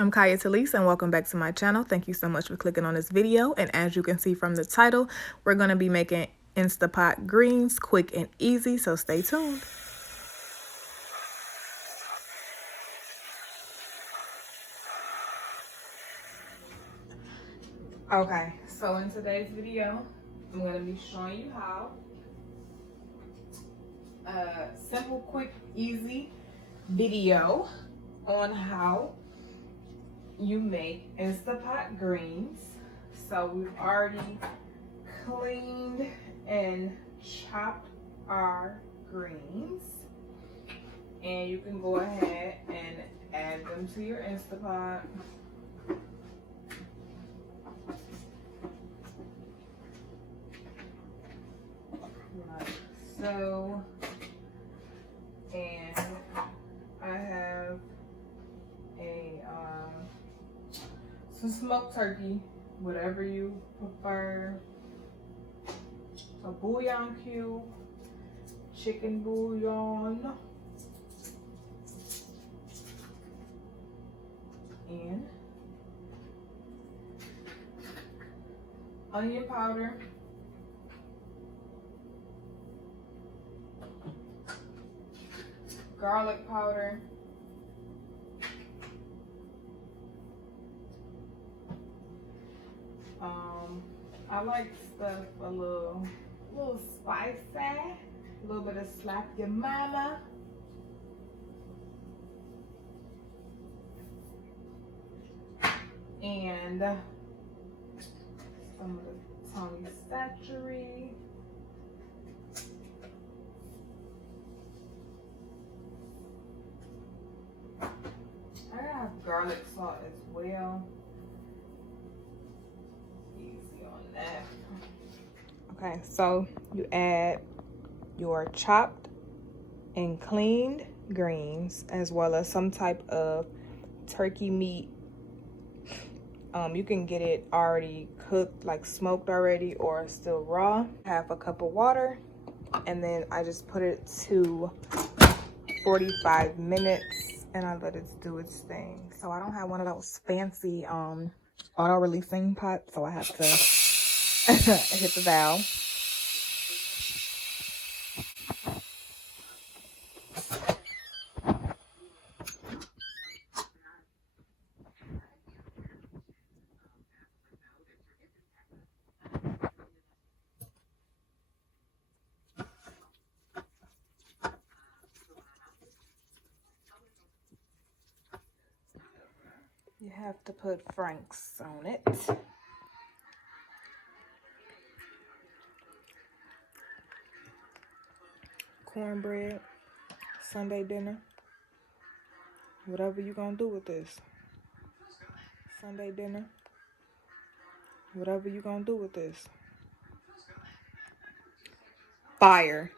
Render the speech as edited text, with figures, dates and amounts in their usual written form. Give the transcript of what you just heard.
I'm Kaya Talise and welcome back to my channel. Thank you so much for clicking on this video. And as you can see from the title, we're going to be making Instapot greens quick and easy, so stay tuned. Okay, so in today's video, I'm going to be showing you how simple, quick, easy video on how you make Instapot greens. So we've already cleaned and chopped our greens, and you can go ahead and add them to your Instapot. Like so. And I have a some smoked turkey, whatever you prefer, a bouillon cube, chicken bouillon, and onion powder, garlic powder, I like stuff a little spicy, a little bit of slap your mama, and some of the Tony Statuary. I have garlic salt as well. Easy on that. Okay, so you add your chopped and cleaned greens as well as some type of turkey meat. You can get it already cooked, like smoked already, or still raw. Half a cup of water, and then I just put it to 45 minutes and I let it do its thing. So I don't have one of those fancy auto-releasing pots, so I have to hit the valve. You have to put Frank's on it. Cornbread, Sunday dinner, whatever you're gonna do with this. Sunday dinner, whatever you're gonna do with this. Fire.